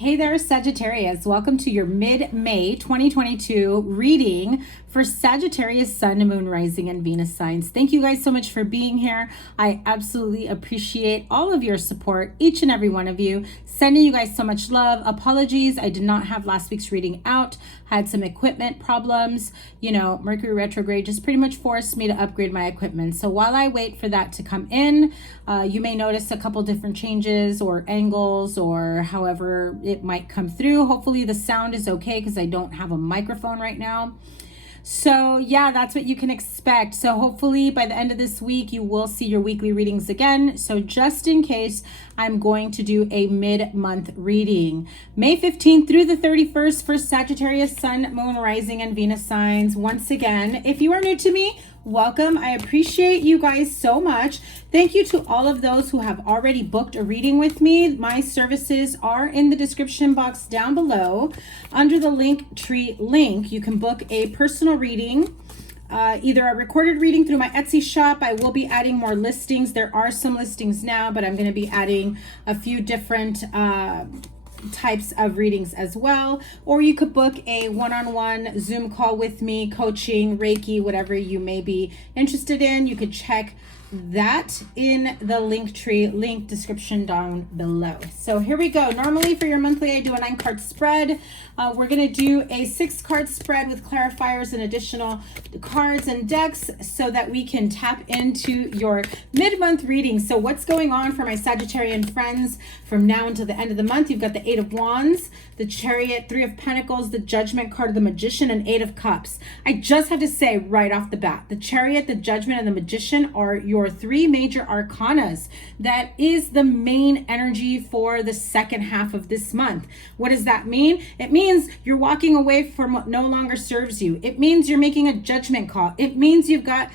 Hey there, Sagittarius. Welcome to your mid-May 2022 reading for Sagittarius, Sun, Moon, Rising, and Venus signs. Thank you guys so much for being here. I absolutely appreciate all of your support, each and every one of you. Sending you guys so much love. Apologies, I did not have last week's reading out. Had some equipment problems. You know, Mercury retrograde just pretty much forced me to upgrade my equipment. So while I wait for that to come in, you may notice a couple different changes or angles or however it might come through. Hopefully the sound is okay because I don't have a microphone right now. So yeah, that's what you can expect. So hopefully by the end of this week, you will see your weekly readings again. So just in case, I'm going to do a mid-month reading. May 15th through the 31st for Sagittarius, Sun, Moon, Rising, and Venus signs. Once again, if you are new to me, welcome. I appreciate you guys so much. Thank you to all of those who have already booked a reading with me. My services are in the description box down below. Under the Linktree link, you can book a personal reading, either a recorded reading through my Etsy shop. I will be adding more listings. There are some listings now, but I'm going to be adding a few different types of readings as well. Or you could book a one-on-one Zoom call with me, coaching, Reiki, whatever you may be interested in. You could check that in the Linktree link description down below. So here we go. Normally for your monthly, I do a 9-card spread. We're going to do a 6-card spread with clarifiers and additional cards and decks so that we can tap into your mid-month reading. So what's going on for my Sagittarian friends from now until the end of the month? You've got the 8 of Wands, the Chariot, 3 of Pentacles, the Judgment card, the Magician, and 8 of Cups. I just have to say right off the bat, the Chariot, the Judgment, and the Magician are your 3 major arcanas. That is the main energy for the second half of this month. What does that mean? It means you're walking away from what no longer serves you. It means you're making a judgment call. It means you've got,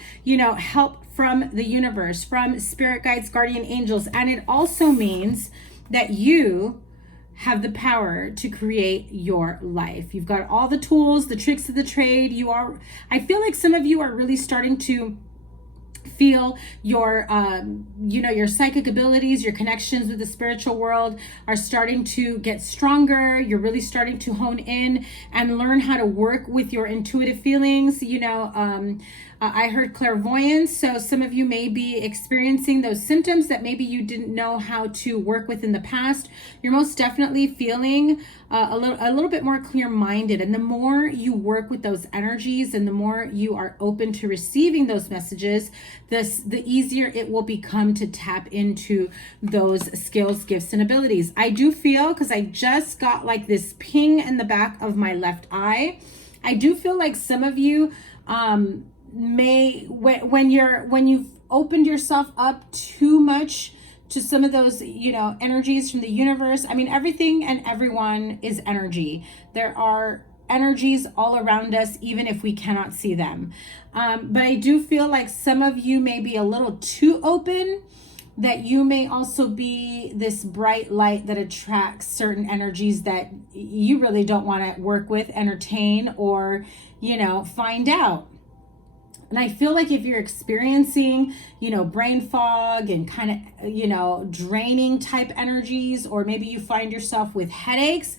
help from the universe, from spirit guides, guardian angels. And it also means that you have the power to create your life. You've got all the tools, the tricks of the trade. I feel like some of you are really starting to feel your your psychic abilities, your connections with the spiritual world are starting to get stronger. You're really starting to hone in and learn how to work with your intuitive feelings. I heard clairvoyance, so some of you may be experiencing those symptoms that maybe you didn't know how to work with in the past. You're most definitely feeling a little bit more clear-minded, and the more you work with those energies and the more you are open to receiving those messages, the easier it will become to tap into those skills, gifts, and abilities. I do feel, because I just got like this ping in the back of my left eye, I do feel like some of you when you've opened yourself up too much to some of those energies from the universe. I mean, everything and everyone is energy. There are energies all around us, even if we cannot see them, but I do feel like some of you may be a little too open, that you may also be this bright light that attracts certain energies that you really don't want to work with, entertain, or find out. And I feel like if you're experiencing, brain fog and kind of, draining type energies, or maybe you find yourself with headaches,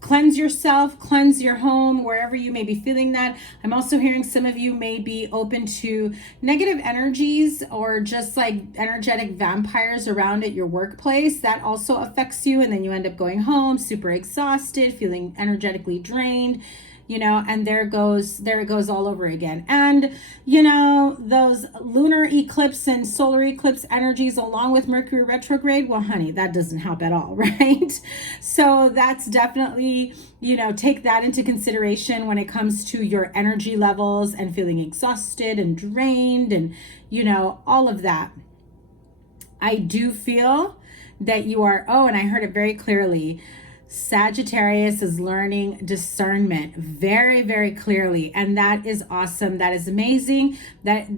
cleanse yourself, cleanse your home, wherever you may be feeling that. I'm also hearing some of you may be open to negative energies or just like energetic vampires around at your workplace. That also affects you. And then you end up going home super exhausted, feeling energetically drained. And there it goes all over again. And, those lunar eclipse and solar eclipse energies along with Mercury retrograde, well, honey, that doesn't help at all, right? So that's definitely, take that into consideration when it comes to your energy levels and feeling exhausted and drained and, all of that. I do feel that you are, and I heard it very clearly, Sagittarius is learning discernment very, very clearly. And that is awesome. That is amazing that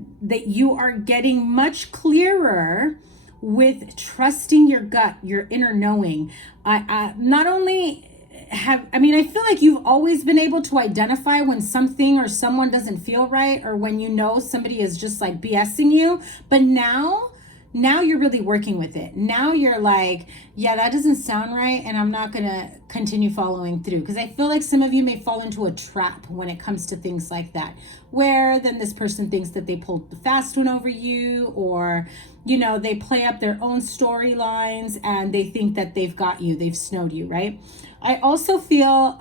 you are getting much clearer with trusting your gut, your inner knowing. Not only I feel like you've always been able to identify when something or someone doesn't feel right, or when somebody is just like BSing you. But now now you're really working with it. Now you're like, yeah, that doesn't sound right, and I'm not going to continue following through. Because I feel like some of you may fall into a trap when it comes to things like that, where then this person thinks that they pulled the fast one over you, or, you know, they play up their own storylines and they think that they've got you, they've snowed you, right? I also feel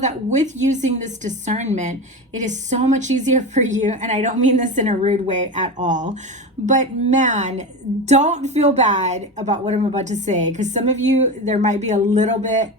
that with using this discernment, it is so much easier for you. And I don't mean this in a rude way at all, but man, don't feel bad about what I'm about to say. Because some of you, there might be a little bit,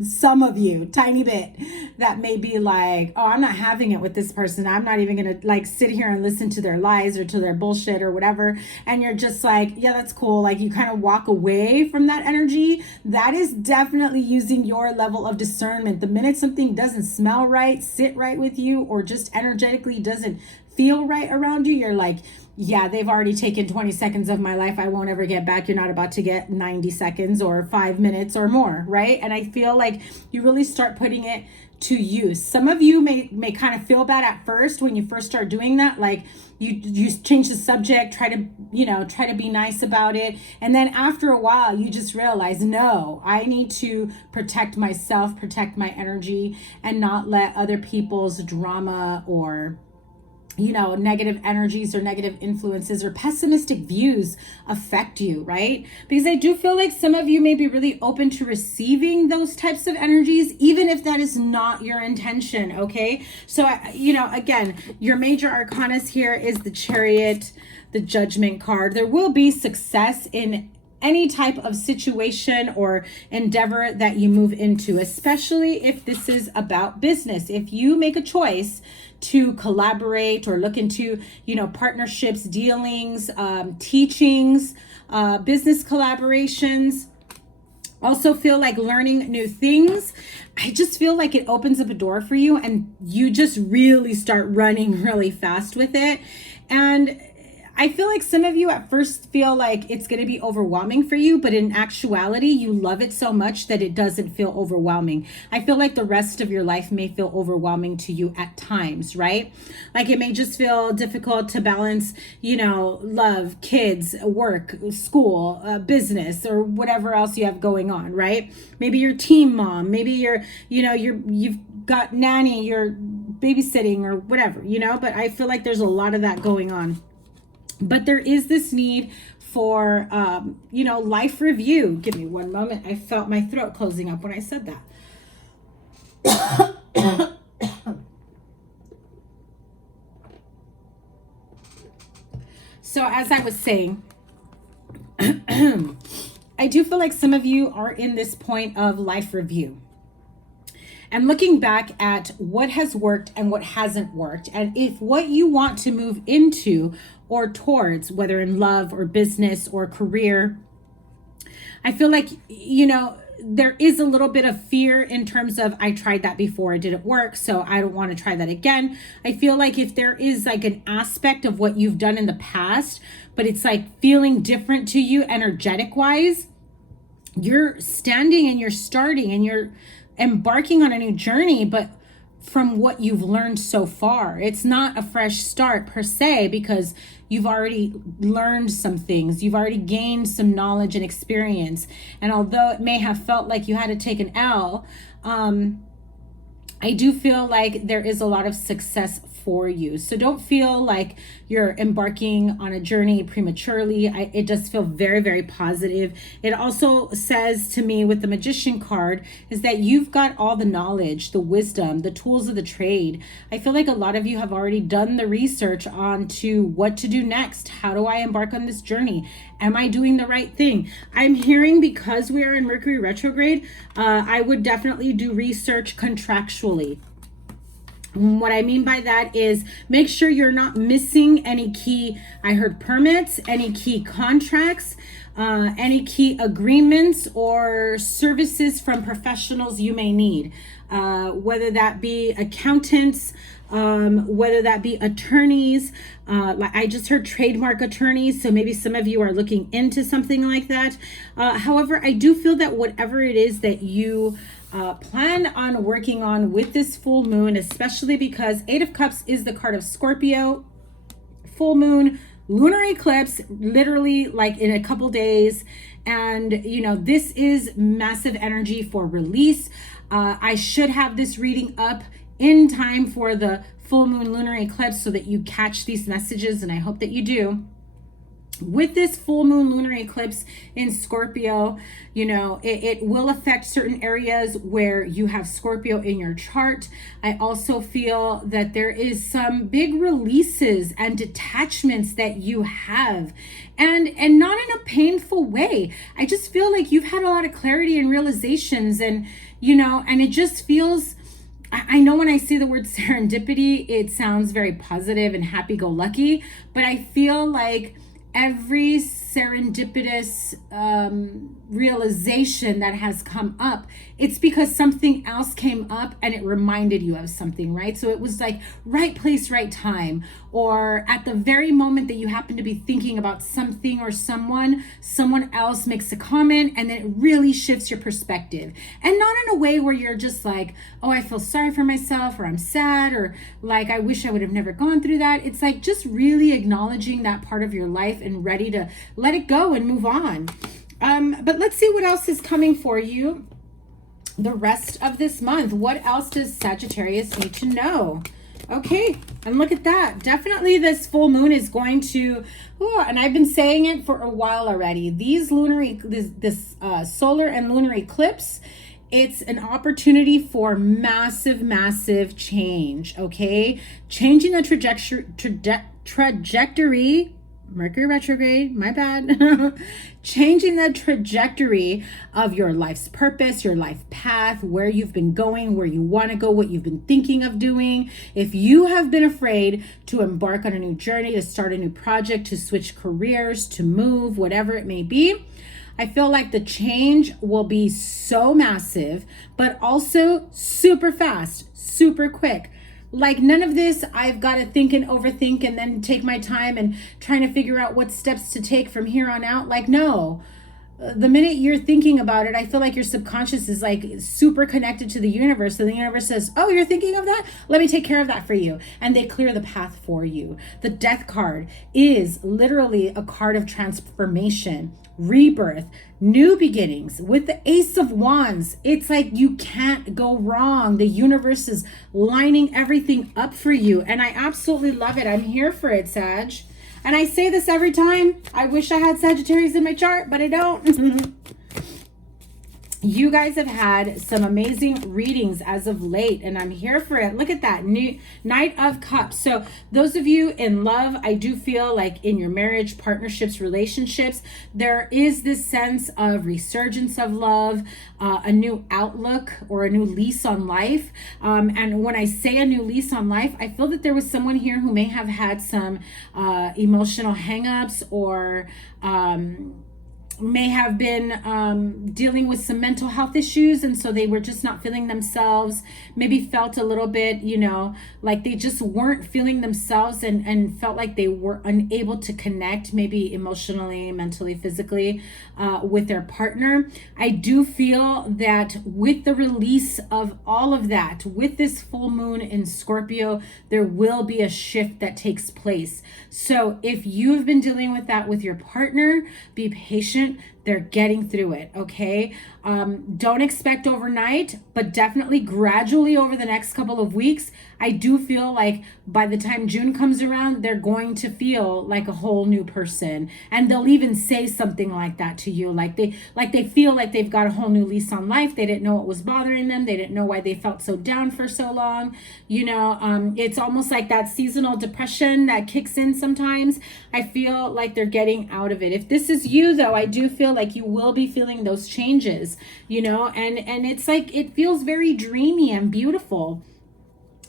some of you, tiny bit, that may be like, oh, I'm not having it with this person. I'm not even going to like sit here and listen to their lies or to their bullshit or whatever. And you're just like, yeah, that's cool. Like you kind of walk away from that energy. That is definitely using your level of discernment. The minute something doesn't smell right, sit right with you, or just energetically doesn't feel right around you, you're like, yeah, they've already taken 20 seconds of my life. I won't ever get back. You're not about to get 90 seconds or 5 minutes or more, right? And I feel like you really start putting it to use. Some of you may kind of feel bad at first when you first start doing that. Like you change the subject, try to be nice about it. And then after a while, you just realize, no, I need to protect myself, protect my energy, and not let other people's drama or negative energies or negative influences or pessimistic views affect you, right? Because I do feel like some of you may be really open to receiving those types of energies, even if that is not your intention, okay? So, again, your major arcanas here is the Chariot, the Judgment card. There will be success in any type of situation or endeavor that you move into, especially if this is about business. If you make a choice to collaborate or look into, partnerships, dealings, teachings, business collaborations, also feel like learning new things, I just feel like it opens up a door for you and you just really start running really fast with it. And I feel like some of you at first feel like it's going to be overwhelming for you, but in actuality, you love it so much that it doesn't feel overwhelming. I feel like the rest of your life may feel overwhelming to you at times, right? Like it may just feel difficult to balance, love, kids, work, school, business, or whatever else you have going on, right? Maybe you're teen mom, maybe you've got nanny, you're babysitting or whatever, but I feel like there's a lot of that going on. But there is this need for, life review. Give me one moment. I felt my throat closing up when I said that. So as I was saying, I do feel like some of you are in this point of life review and looking back at what has worked and what hasn't worked. And if what you want to move into or towards, whether in love or business or career, I feel like, there is a little bit of fear in terms of, I tried that before, it didn't work, so I don't want to try that again. I feel like if there is like an aspect of what you've done in the past, but it's like feeling different to you energetic wise, you're standing and you're starting and you're embarking on a new journey, but from what you've learned so far. It's not a fresh start per se, because you've already learned some things. You've already gained some knowledge and experience. And although it may have felt like you had to take an L, I do feel like there is a lot of success for you. So don't feel like you're embarking on a journey prematurely. It does feel very, very positive. It also says to me with the Magician card is that you've got all the knowledge, the wisdom, the tools of the trade. I feel like a lot of you have already done the research on to what to do next. How do I embark on this journey? Am I doing the right thing? I'm hearing, because we are in Mercury retrograde, I would definitely do research contractually. What I mean by that is make sure you're not missing any key, I heard permits, any key contracts, any key agreements or services from professionals you may need, whether that be accountants, whether that be attorneys. Like I just heard trademark attorneys, so maybe some of you are looking into something like that. However, I do feel that whatever it is that you plan on working on with this full moon, especially because 8 of Cups is the card of Scorpio, full moon lunar eclipse, literally like in a couple days. And, you know, this is massive energy for release. I should have this reading up in time for the full moon lunar eclipse so that you catch these messages, and I hope that you do. With this full moon lunar eclipse in Scorpio, you know, it will affect certain areas where you have Scorpio in your chart. I also feel that there is some big releases and detachments that you have, and not in a painful way. I just feel like you've had a lot of clarity and realizations, and, you know, and it just feels, I know when I say the word serendipity, it sounds very positive and happy-go-lucky, but I feel like every serendipitous realization that has come up, it's because something else came up and it reminded you of something, right? So it was like right place, right time, or at the very moment that you happen to be thinking about something or someone else makes a comment, and then it really shifts your perspective. And not in a way where you're just like, oh, I feel sorry for myself, or I'm sad, or like, I wish I would have never gone through that. It's like just really acknowledging that part of your life and ready to let it go and move on. But let's see what else is coming for you the rest of this month. What else does Sagittarius need to know? Okay, and look at that. Definitely this full moon is going to, and I've been saying it for a while already. These this solar and lunar eclipse, it's an opportunity for massive change, okay? Changing the trajectory, Mercury retrograde, my bad. Changing the trajectory of your life's purpose, your life path, where you've been going, where you want to go, what you've been thinking of doing. If you have been afraid to embark on a new journey, to start a new project, to switch careers, to move, whatever it may be, I feel like the change will be so massive, but also super fast, super quick. Like none of this, I've got to think and overthink and then take my time and trying to figure out what steps to take from here on out. Like, no. The minute you're thinking about it, I feel like your subconscious is like super connected to the universe. And the universe says, oh, you're thinking of that? Let me take care of that for you. And they clear the path for you. The Death card is literally a card of transformation, rebirth, new beginnings. With the Ace of Wands, it's like you can't go wrong. The universe is lining everything up for you. And I absolutely love it. I'm here for it, Sag. And I say this every time. I wish I had Sagittarius in my chart, but I don't. You guys have had some amazing readings as of late, and I'm here for it. Look at that, new Knight of Cups. So those of you in love, I do feel like in your marriage, partnerships, relationships, there is this sense of resurgence of love, a new outlook or a new lease on life. And when I say a new lease on life, I feel that there was someone here who may have had some emotional hangups, or may have been dealing with some mental health issues, and so they were just not feeling themselves, maybe felt a little bit, you know, like they just weren't feeling themselves, and felt like they were unable to connect, maybe emotionally, mentally, physically, with their partner. I do feel that with the release of all of that, with this full moon in Scorpio, there will be a shift that takes place. So if you've been dealing with that with your partner, be patient. They're getting through it, okay? Don't expect overnight, but definitely gradually over the next couple of weeks. I do feel like by the time June comes around, they're going to feel like a whole new person. And they'll even say something like that to you. Like they feel like they've got a whole new lease on life. They didn't know what was bothering them. They didn't know why they felt so down for so long. You know, it's almost like that seasonal depression that kicks in sometimes. I feel like they're getting out of it. If this is you though, I do feel like you will be feeling those changes, you know, and it's like, it feels very dreamy and beautiful.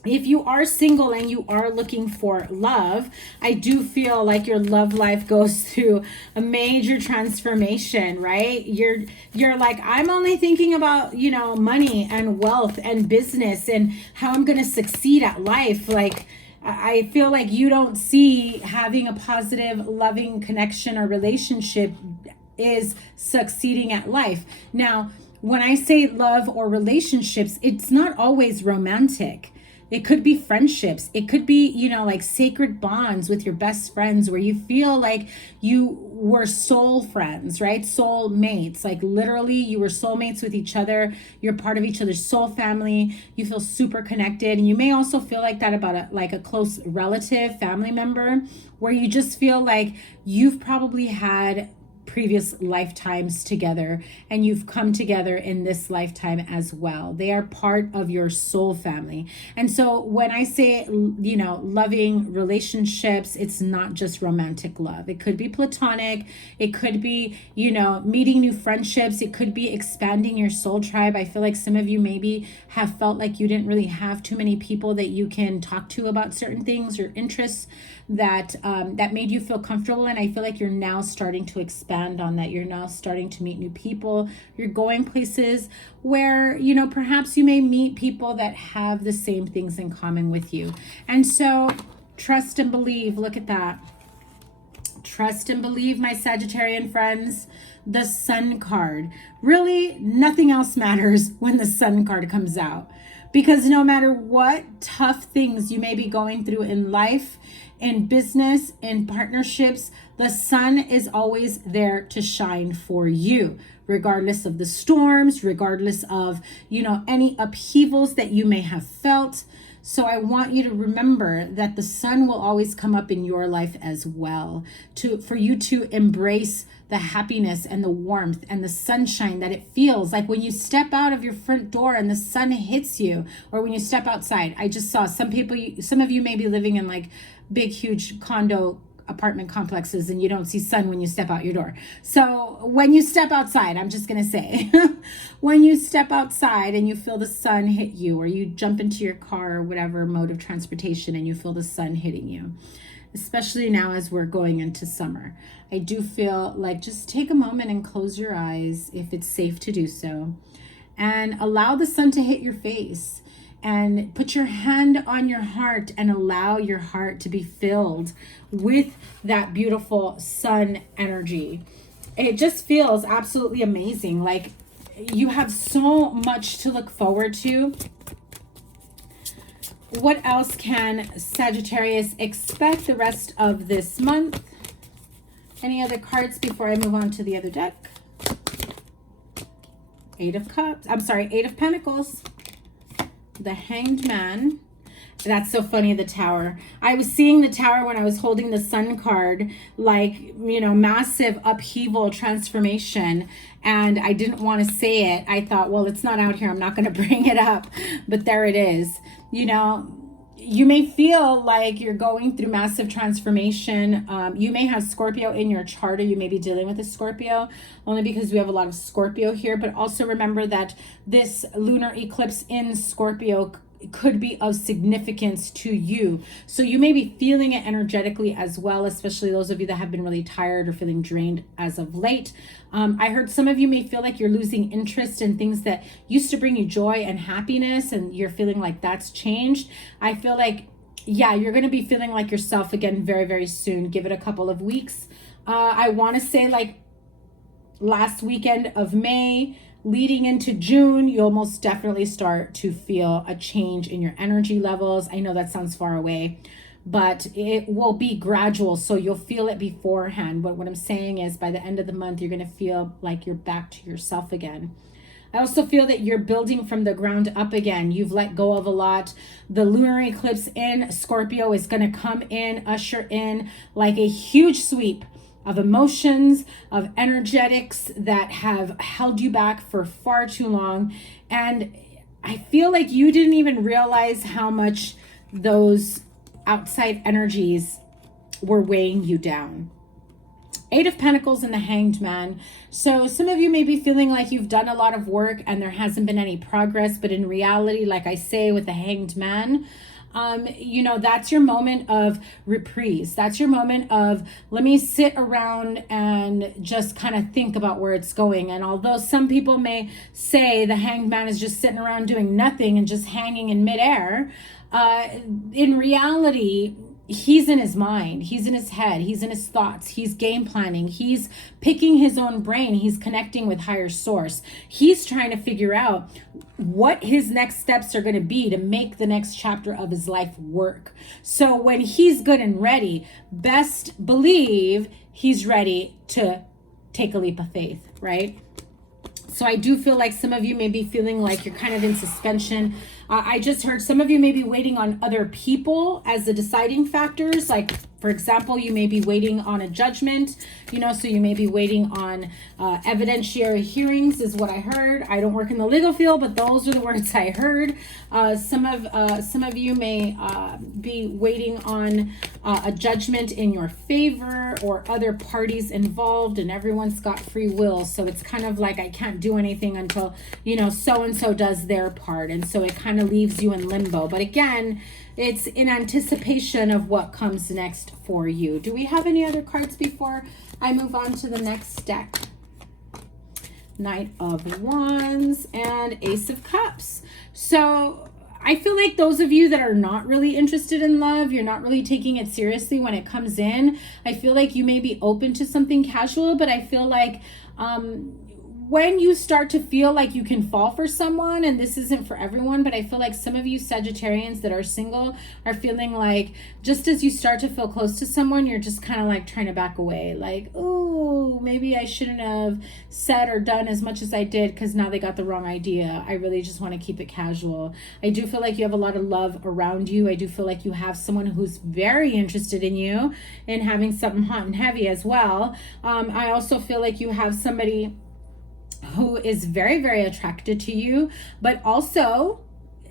If you are single and you are looking for love, I do feel like your love life goes through a major transformation, right? You're like, I'm only thinking about, you know, money and wealth and business and how I'm going to succeed at life. Like, I feel like you don't see having a positive, loving connection or relationship is succeeding at life. Now, when I say love or relationships, it's not always romantic. It could be friendships. It could be, you know, like sacred bonds with your best friends where you feel like you were soul friends, right? Soul mates. Like literally you were soulmates with each other. You're part of each other's soul family. You feel super connected. And you may also feel like that about a close relative, family member, where you just feel like you've probably had previous lifetimes together and you've come together in this lifetime as well. They are part of your soul family. And so when I say, you know, loving relationships, it's not just romantic love. It could be platonic. It could be, you know, meeting new friendships. It could be expanding your soul tribe. I feel like some of you maybe have felt like you didn't really have too many people that you can talk to about certain things or interests that that made you feel comfortable. And I feel like you're now starting to expand on that. You're now starting to meet new people. You're going places where, you know, perhaps you may meet people that have the same things in common with you. And so trust and believe. Look at that. Trust and believe, my Sagittarian friends. The Sun card. Really, nothing else matters when the Sun card comes out. Because no matter what tough things you may be going through in life, in business, in partnerships, the sun is always there to shine for you, regardless of the storms, regardless of, you know, any upheavals that you may have felt. So I want you to remember that the sun will always come up in your life as well, for you to embrace the happiness and the warmth and the sunshine that it feels like when you step out of your front door and the sun hits you, or when you step outside. I just saw some of you may be living in like big, huge condo apartment complexes and you don't see sun when you step out your door. So when you step outside, I'm just going to say, when you step outside and you feel the sun hit you, or you jump into your car or whatever mode of transportation and you feel the sun hitting you, especially now as we're going into summer, I do feel like just take a moment and close your eyes if it's safe to do so, and allow the sun to hit your face. And put your hand on your heart and allow your heart to be filled with that beautiful sun energy. It just feels absolutely amazing. Like you have so much to look forward to. What else can Sagittarius expect the rest of this month? Any other cards before I move on to the other deck? Eight of Pentacles. The Hanged Man. That's so funny, the Tower. I was seeing the Tower when I was holding the Sun card, like, you know, massive upheaval, transformation, and I didn't want to say it. I thought, well, it's not out here, I'm not going to bring it up, but there it is. You know, you may feel like you're going through massive transformation. You may have Scorpio in your chart, or you may be dealing with a Scorpio, only because we have a lot of Scorpio here. But also remember that this lunar eclipse in Scorpio could be of significance to you. So you may be feeling it energetically as well, especially those of you that have been really tired or feeling drained as of late. I heard some of you may feel like you're losing interest in things that used to bring you joy and happiness, and you're feeling like that's changed. I feel like, yeah, you're going to be feeling like yourself again very, very soon. Give it a couple of weeks. I want to say like last weekend of May, leading into June, you'll most definitely start to feel a change in your energy levels. I know that sounds far away, but it will be gradual, so you'll feel it beforehand. But what I'm saying is by the end of the month, you're going to feel like you're back to yourself again. I also feel that you're building from the ground up again. You've let go of a lot. The lunar eclipse in Scorpio is going to come in, usher in like a huge sweep of emotions, of energetics that have held you back for far too long. And I feel like you didn't even realize how much those outside energies were weighing you down. Eight of Pentacles and the Hanged Man. So some of you may be feeling like you've done a lot of work and there hasn't been any progress, but in reality, like I say with the Hanged Man, you know, that's your moment of reprise. That's your moment of, let me sit around and just kind of think about where it's going. And although some people may say the Hanged Man is just sitting around doing nothing and just hanging in midair, in reality, he's in his mind, he's in his head, he's in his thoughts, he's game planning, he's picking his own brain, he's connecting with higher source. He's trying to figure out what his next steps are going to be to make the next chapter of his life work. So when he's good and ready, best believe he's ready to take a leap of faith, right? So I do feel like some of you may be feeling like you're kind of in suspension. I just heard some of you may be waiting on other people as the deciding factors. Like, for example, you may be waiting on a judgment, you know, so you may be waiting on evidentiary hearings is what I heard. I don't work in the legal field, but those are the words I heard. Some of you may be waiting on a judgment in your favor or other parties involved, and everyone's got free will. So it's kind of like, I can't do anything until, you know, so-and-so does their part. And so it kind of leaves you in limbo. But again, it's in anticipation of what comes next for you. Do we have any other cards before I move on to the next deck? Knight of Wands and Ace of Cups. So I feel like those of you that are not really interested in love, you're not really taking it seriously when it comes in. I feel like you may be open to something casual, but I feel like when you start to feel like you can fall for someone, and this isn't for everyone, but I feel like some of you Sagittarians that are single are feeling like just as you start to feel close to someone, you're just kind of like trying to back away. Like, oh, maybe I shouldn't have said or done as much as I did because now they got the wrong idea. I really just want to keep it casual. I do feel like you have a lot of love around you. I do feel like you have someone who's very interested in you and having something hot and heavy as well. I also feel like you have somebody who is very, very attracted to you, but also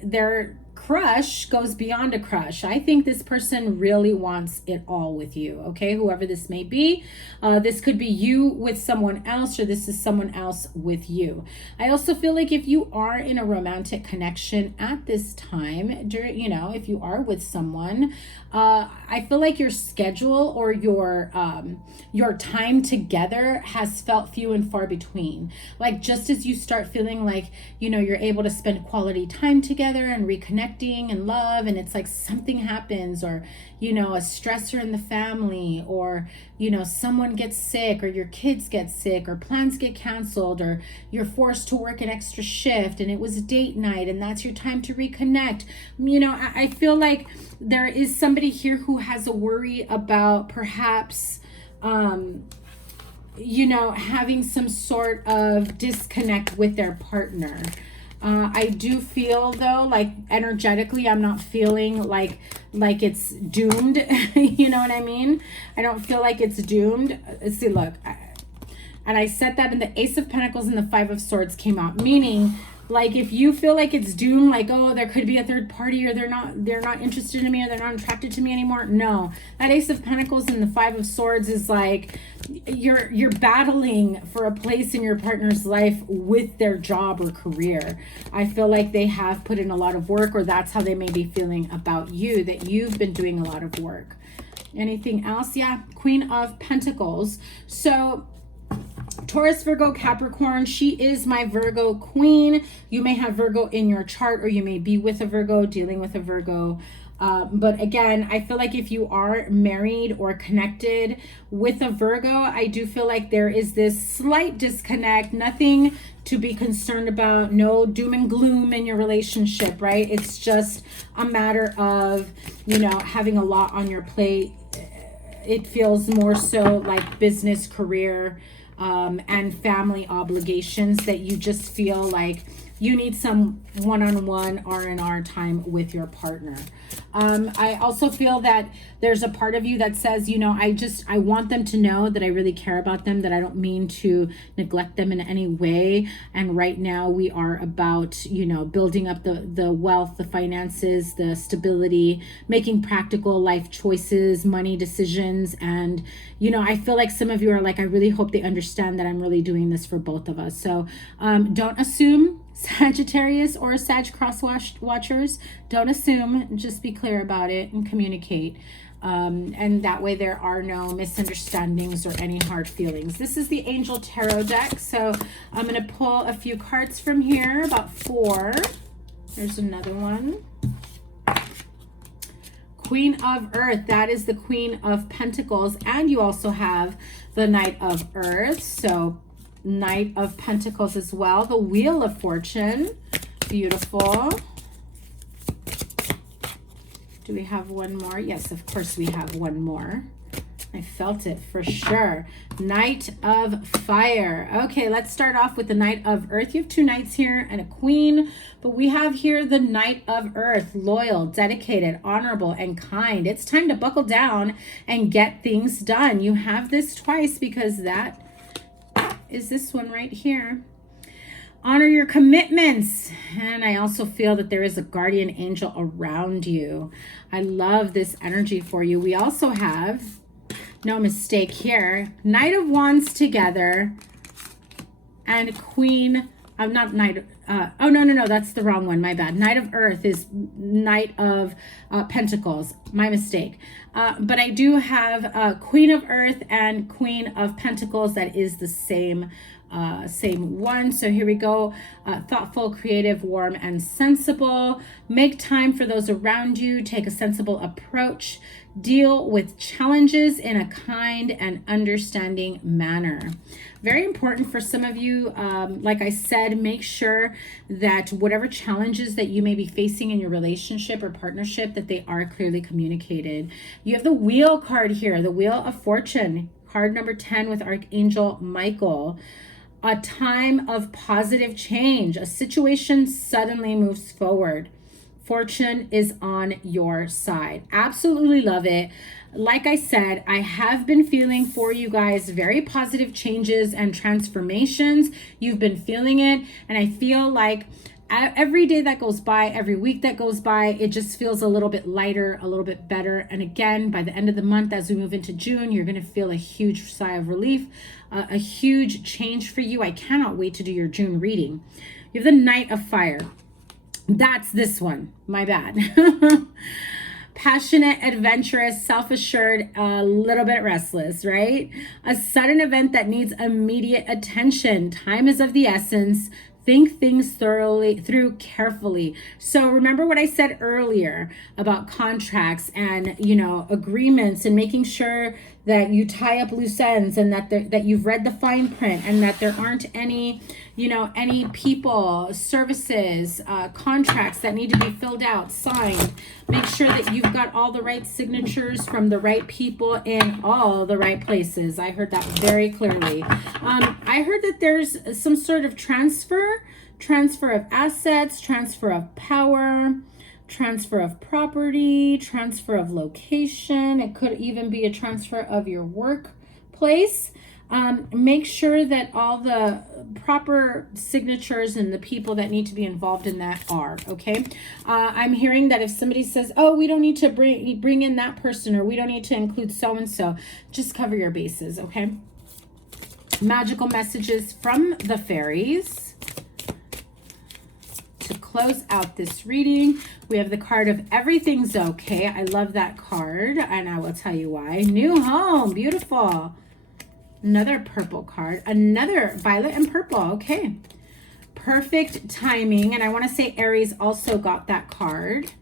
their crush goes beyond a crush. I think this person really wants it all with you, okay? Whoever this may be. This could be you with someone else, or this is someone else with you. I also feel like if you are in a romantic connection at this time, during, you know, if you are with someone, I feel like your schedule or your time together has felt few and far between. Like, just as you start feeling like, you know, you're able to spend quality time together and reconnecting and love, and it's like something happens, or, you know, a stressor in the family, or, you know, someone gets sick, or your kids get sick, or plans get canceled, or you're forced to work an extra shift and it was date night and that's your time to reconnect. You know, I feel like there is somebody here who has a worry about perhaps you know, having some sort of disconnect with their partner. I do feel though, like energetically, I'm not feeling like it's doomed. You know what I mean? I don't feel like it's doomed. See, look, and I said that in the Ace of Pentacles and the Five of Swords came out, meaning like if you feel like it's doomed, like, oh, there could be a third party, or they're not interested in me, or they're not attracted to me anymore. No, that Ace of Pentacles and the Five of Swords is like you're battling for a place in your partner's life with their job or career. I feel like they have put in a lot of work, or that's how they may be feeling about you, that you've been doing a lot of work. Anything else? Yeah, Queen of Pentacles. So Taurus, Virgo, Capricorn, she is my Virgo queen. You may have Virgo in your chart, or you may be with a Virgo, dealing with a Virgo. But again, I feel like if you are married or connected with a Virgo, I do feel like there is this slight disconnect, nothing to be concerned about, no doom and gloom in your relationship, right? It's just a matter of, you know, having a lot on your plate. It feels more so like business, career, and family obligations, that you just feel like you need some one-on-one R&R time with your partner. I also feel that there's a part of you that says, you know, I want them to know that I really care about them, that I don't mean to neglect them in any way. And right now we are about, you know, building up the wealth, the finances, the stability, making practical life choices, money decisions. And, you know, I feel like some of you are like, I really hope they understand that I'm really doing this for both of us. So don't assume, Sagittarius or Sag cross watchers, don't assume, just be clear about it and communicate. And that way there are no misunderstandings or any hard feelings. This is the Angel Tarot deck. So I'm going to pull a few cards from here, about 4. There's another one. Queen of Earth, that is the Queen of Pentacles. And you also have the Knight of Earth. So Knight of Pentacles as well. The Wheel of Fortune. Beautiful. Do we have one more? Yes, of course we have one more. I felt it for sure. Knight of Fire. Okay, let's start off with the Knight of Earth. You have two knights here and a queen, but we have here the Knight of Earth. Loyal, dedicated, honorable, and kind. It's time to buckle down and get things done. You have this twice because that is this one right here. Honor your commitments. And I also feel that there is a guardian angel around you. I love this energy for you. We also have, no mistake here, Knight of Wands together and Queen of, not Knight, oh no, that's the wrong one, my bad. Knight of Earth is Knight of Pentacles, my mistake. But I do have Queen of Earth and Queen of Pentacles. That is the same one. So here we go. Thoughtful, creative, warm, and sensible. Make time for those around you. Take a sensible approach. Deal with challenges in a kind and understanding manner. Very important for some of you. Like I said, make sure that whatever challenges that you may be facing in your relationship or partnership, that they are clearly communicated. You have the Wheel card here, the Wheel of Fortune, card number 10 with Archangel Michael. A time of positive change. A situation suddenly moves forward. Fortune is on your side. Absolutely love it. Like I said, I have been feeling for you guys very positive changes and transformations. You've been feeling it. And I feel like every day that goes by, every week that goes by, it just feels a little bit lighter, a little bit better. And again, by the end of the month, as we move into June, you're going to feel a huge sigh of relief, a huge change for you. I cannot wait to do your June reading. You have the Knight of Fire. That's this one. My bad. Passionate, adventurous, self-assured, a little bit restless, right? A sudden event that needs immediate attention. Time is of the essence. Think things through carefully. So remember what I said earlier about contracts and, you know, agreements, and making sure that you tie up loose ends, and that you've read the fine print, and that there aren't any, you know, any people, services, contracts that need to be filled out, signed. Make sure that you've got all the right signatures from the right people in all the right places. I heard that very clearly. I heard that there's some sort of transfer of assets, transfer of power, transfer of property, transfer of location. It could even be a transfer of your workplace. Make sure that all the proper signatures and the people that need to be involved in that are, okay? I'm hearing that if somebody says, oh, we don't need to bring in that person, or we don't need to include so-and-so, just cover your bases, okay? Magical messages from the fairies. To close out this reading, we have the card of Everything's Okay. I love that card, and I will tell you why. New home, beautiful. Another purple card, another violet and purple. Okay, perfect timing. And I want to say Aries also got that card.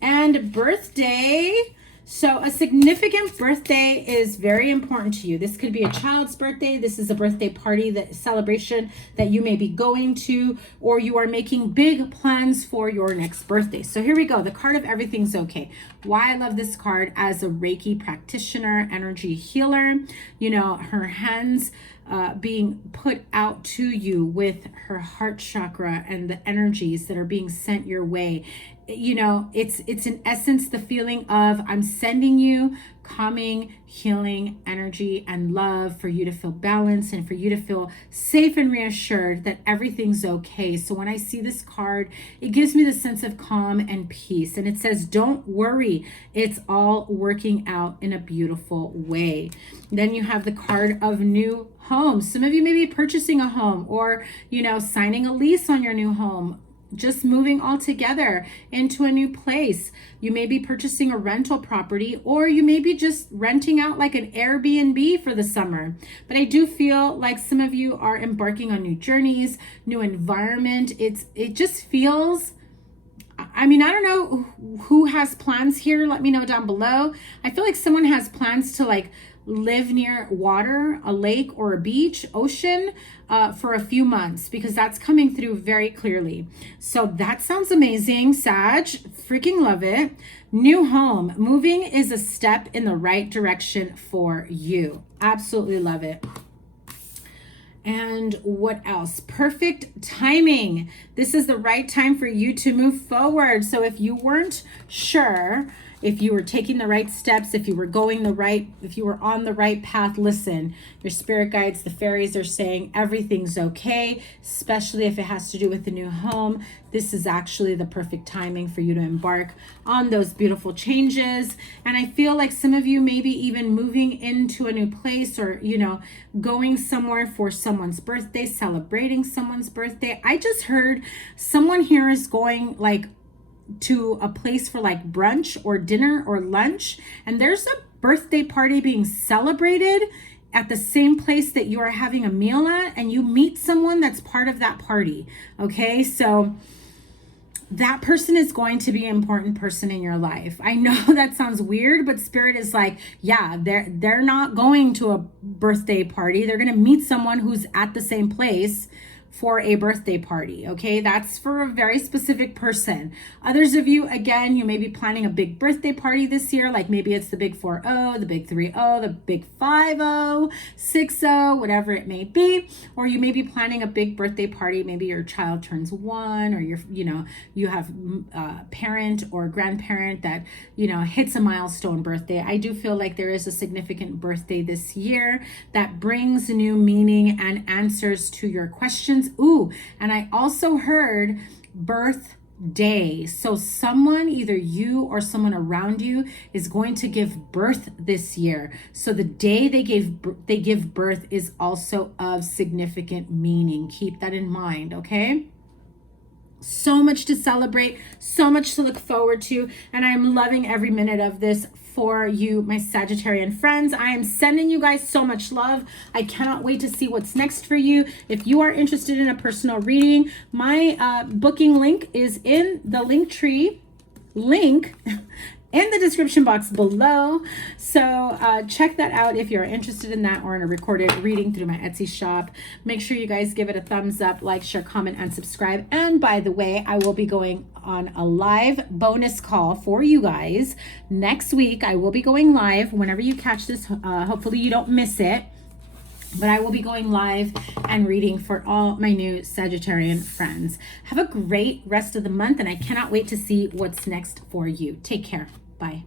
And birthday. So a significant birthday is very important to you. This could be a child's birthday. This is a birthday party, that celebration that you may be going to, or you are making big plans for your next birthday. So here we go. The card of Everything's Okay. Why I love this card as a Reiki practitioner, energy healer, you know, her hands being put out to you with her heart chakra and the energies that are being sent your way. You know, it's in essence the feeling of, I'm sending you calming, healing energy and love for you to feel balanced and for you to feel safe and reassured that everything's okay. So when I see this card, it gives me the sense of calm and peace. And it says, don't worry, it's all working out in a beautiful way. Then you have the card of new homes. Some of you may be purchasing a home, or, you know, signing a lease on your new home, just moving all together into a new place. You may be purchasing a rental property, or you may be just renting out like an Airbnb for the summer. But I do feel like some of you are embarking on new journeys, new environment. It just feels, I mean, I don't know who has plans here. Let me know down below. I feel like someone has plans to like live near water, a lake or a beach, ocean, for a few months, because that's coming through very clearly. So that sounds amazing, Sag. Freaking love it. New home. Moving is a step in the right direction for you. Absolutely love it. And what else? Perfect timing. This is the right time for you to move forward. So if you weren't sure if you were taking the right steps, if you were if you were on the right path, listen, your spirit guides, the fairies are saying everything's okay, especially if it has to do with the new home. This is actually the perfect timing for you to embark on those beautiful changes. And I feel like some of you maybe even moving into a new place, or, you know, going somewhere for someone's birthday, celebrating someone's birthday. I just heard someone here is going like to a place for like brunch or dinner or lunch, and there's a birthday party being celebrated at the same place that you are having a meal at, and you meet someone that's part of that party. Okay, so that person is going to be an important person in your life. I know that sounds weird, but Spirit is like, yeah, they're not going to a birthday party. They're going to meet someone who's at the same place for a birthday party. Okay, that's for a very specific person. Others of you, again, you may be planning a big birthday party this year, like maybe it's the big 4-0, the big 3-0, the big 5-0, 6-0, whatever it may be. Or you may be planning a big birthday party. Maybe your child turns 1, or you have a parent or grandparent that, hits a milestone birthday. I do feel like there is a significant birthday this year that brings new meaning and answers to your questions. Ooh, and I also heard birthday. So someone, either you or someone around you, is going to give birth this year. So the day they give birth is also of significant meaning. Keep that in mind, okay? So much to celebrate, so much to look forward to, and I'm loving every minute of this for you, my Sagittarian friends. I am sending you guys so much love. I cannot wait to see what's next for you. If you are interested in a personal reading, my booking link is in the Linktree link in the description box below. So check that out if you're interested in that, or in a recorded reading through my Etsy shop. Make sure you guys give it a thumbs up, like, share, comment, and subscribe. And by the way, I will be going on a live bonus call for you guys next week. I will be going live whenever you catch this. Hopefully you don't miss it. But I will be going live and reading for all my new Sagittarian friends. Have a great rest of the month, and I cannot wait to see what's next for you. Take care. Bye.